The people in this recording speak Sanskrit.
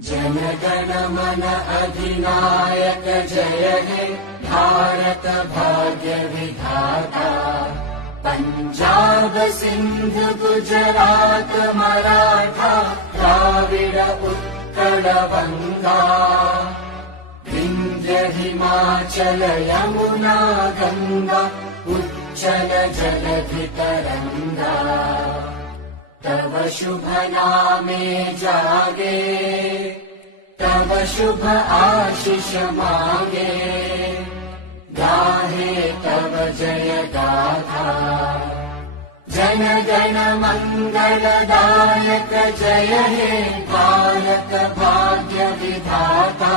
जनगण मन अधिनायक जय हे भारत भाग्य विधाता। पंजाब सिंध गुजरात मराठा द्राविड उत्कल गंगा। विंध्य हिमाचल यमुना गंगा उच्चल जलधि तरंगा। तव शुभ नामे जागे तव शुभ आशीष मांगे। गाहे तव जय गाथा जन गण मंगलदायक जय हे भारत भाग्य विधाता।